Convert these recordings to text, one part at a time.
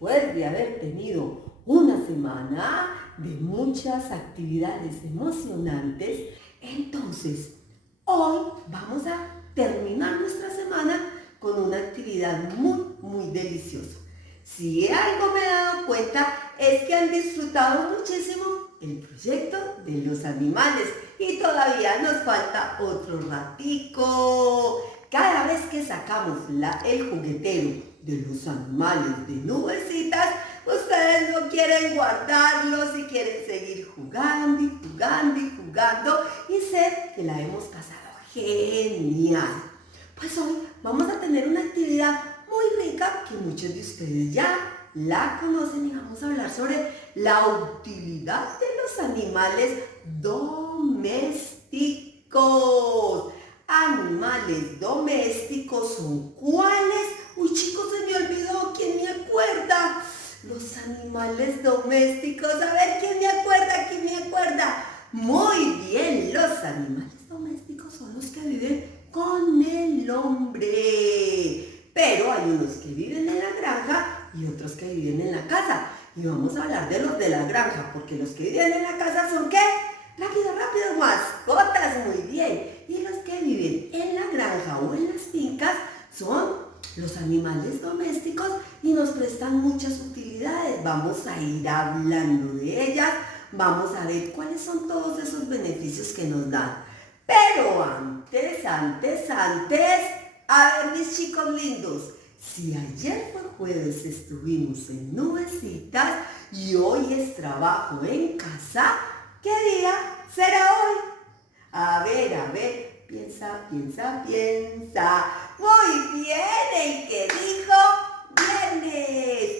después de haber tenido una semana de muchas actividades emocionantes, entonces hoy vamos a terminar nuestra semana con una actividad muy deliciosa. Si algo me he dado cuenta es que han disfrutado muchísimo el proyecto de los animales y todavía nos falta otro ratico. Cada vez que sacamos el juguetero de los animales de nubecitas, ustedes no quieren guardarlos y quieren seguir jugando y jugando y jugando, y sé que la hemos pasado genial. Pues hoy vamos a tener una actividad muy rica que muchos de ustedes ya la conocen y vamos a hablar sobre la utilidad de los animales domésticos. Animales domésticos son ¿cuáles? Uy, chicos, se me olvidó. ¿Quién me acuerda? Los animales domésticos. A ver, ¿quién me acuerda? ¿Quién me acuerda? Muy bien, los animales domésticos son los que viven con el hombre. Pero hay unos que viven en la granja y otros que viven en la casa. Y vamos a hablar de los de la granja, porque los que viven en la casa son ¿qué? Rápido, rápido, mascotas, muy bien. Y los que viven en la granja o en las fincas son los animales domésticos y nos prestan muchas utilidades. Vamos a ir hablando de ellas, vamos a ver cuáles son todos esos beneficios que nos dan. Pero antes, a ver mis chicos lindos, si ayer fue jueves estuvimos en nubecitas y hoy es trabajo en casa, ¿qué día será hoy? A ver, piensa. Muy bien, ¿el que dijo? Viernes.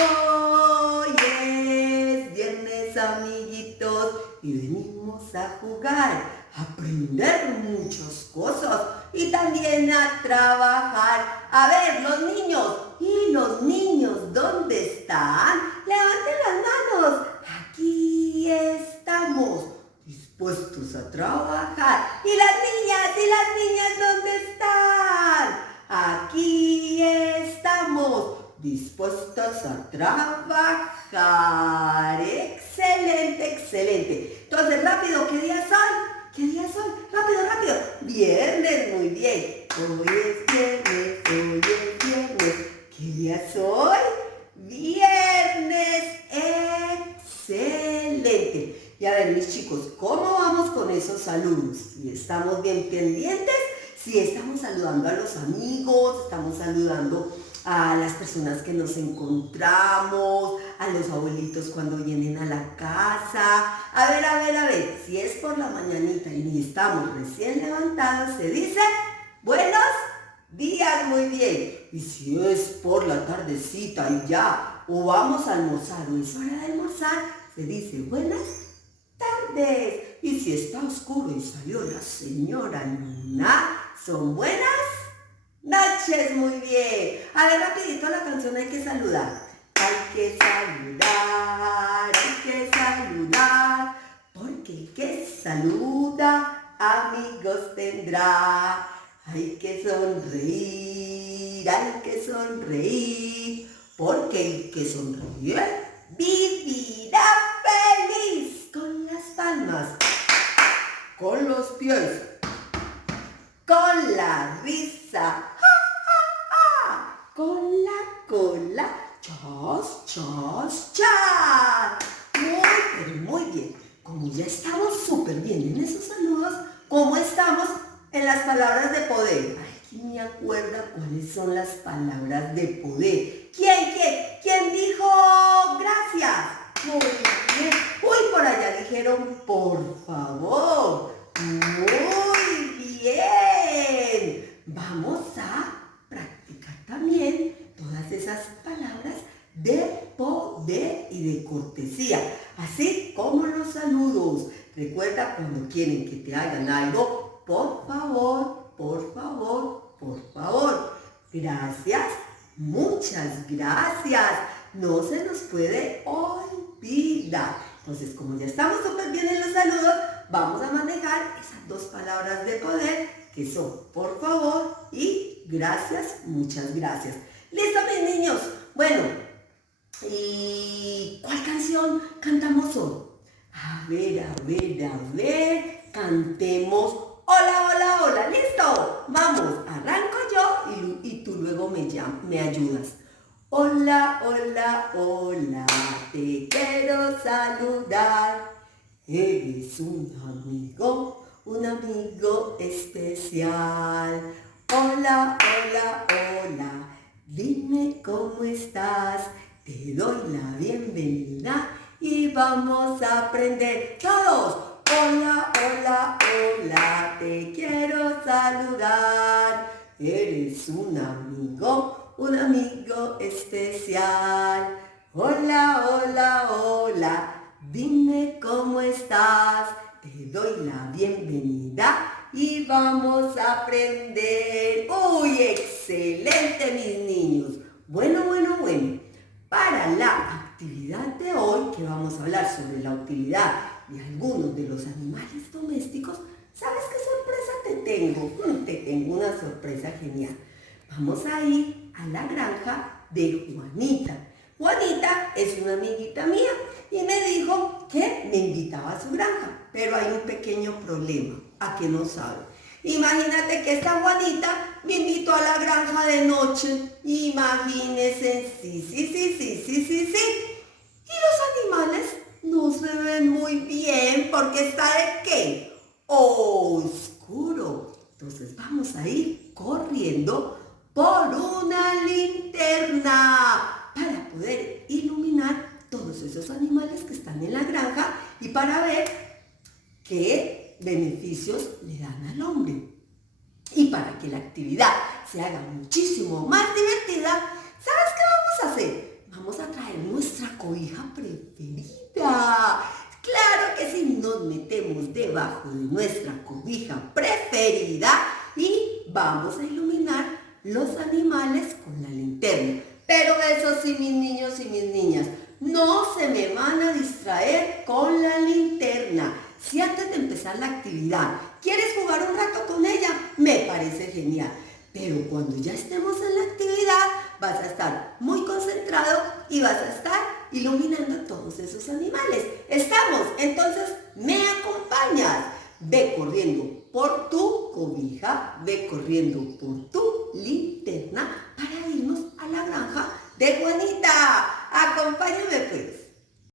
Hoy es viernes, amiguitos, y venimos a jugar, a aprender muchas cosas y también a trabajar. A ver, los niños, ¿y los niños dónde están? Levanten las manos. Aquí estamos, dispuestos a trabajar. ¿Y las niñas dónde están? Aquí estamos, dispuestos a trabajar. Excelente. Entonces, rápido, ¿qué días son? Rápido. Viernes, muy bien. Hoy es viernes. ¿Qué día es hoy? Viernes. Excelente. Y a ver, mis chicos, ¿cómo vamos con esos saludos? Si estamos bien pendientes, si estamos saludando a los amigos, estamos saludando a las personas que nos encontramos, a los abuelitos cuando vienen a la casa. A ver, si es por la mañanita y estamos recién levantados, se dice buenos días, muy bien. Y si es por la tardecita y ya, o vamos a almorzar o es hora de almorzar, se dice buenas tardes. Y si está oscuro y salió la señora Luna, son buenas noches, muy bien. A ver, rapidito la canción hay que saludar. Hay que saludar, porque el que saluda amigos tendrá. Hay que sonreír, porque el que sonríe vivirá feliz. Con las palmas, con los pies, con la risa, con la cola, chas. Muy bien. Como ya estamos súper bien en esos saludos, ¿cómo estamos en las palabras de poder? Ay, ¿quién me acuerda cuáles son las palabras de poder? ¿Quién dijo gracias? Muy bien. Uy, por allá dijeron por favor. Muy bien. Vamos a practicar también todas esas palabras de poder y de cortesía, así como los saludos. Recuerda, cuando quieren que te hagan algo, por favor. Gracias, muchas gracias. No se nos puede olvidar. Entonces, como ya estamos súper bien en los saludos, vamos a manejar esas dos palabras de poder, que son por favor y gracias, muchas gracias. ¿Listo, mis niños? Bueno, canción cantamos hoy? A ver, cantemos. Hola, hola, hola, ¿listo? Vamos, arranco yo y tú luego me ayudas. Hola, hola, hola, te quiero saludar. Eres un amigo especial. Hola, hola, hola, dime cómo estás. Te doy la bienvenida y vamos a aprender todos. Hola, hola, hola, te quiero saludar. Eres un amigo especial. Hola, hola, hola, dime cómo estás. Te doy la bienvenida y vamos a aprender. ¡Uy, excelente, mis niños! Bueno. Para la actividad de hoy, que vamos a hablar sobre la utilidad de algunos de los animales domésticos, ¿sabes qué sorpresa te tengo? Te tengo una sorpresa genial. Vamos a ir a la granja de Juanita. Juanita es una amiguita mía y me dijo que me invitaba a su granja, pero hay un pequeño problema, a que no sabe. Imagínate que esta Juanita me invitó a la granja de noche. Imagínense, sí. Y los animales no se ven muy bien porque está ¿de qué? Oscuro. Entonces vamos a ir corriendo por una linterna para poder iluminar todos esos animales que están en la granja y para ver qué beneficios le dan al hombre. Y para que la actividad se haga muchísimo más divertida, ¿sabes qué vamos a hacer? Vamos a traer nuestra cobija preferida. Claro que sí, nos metemos debajo de nuestra cobija preferida y vamos a iluminar los animales con la linterna. Pero eso sí, mis niños y mis niñas, no se me van a distraer con la linterna. Si antes de empezar la actividad quieres jugar un rato con ella, me parece genial. Pero cuando ya estemos en la actividad, vas a estar muy concentrado y vas a estar iluminando todos esos animales. ¿Estamos? Entonces, ¿me acompañas? Ve corriendo por tu cobija, ve corriendo por tu linterna para irnos a la granja de Juanita. Acompáñame pues.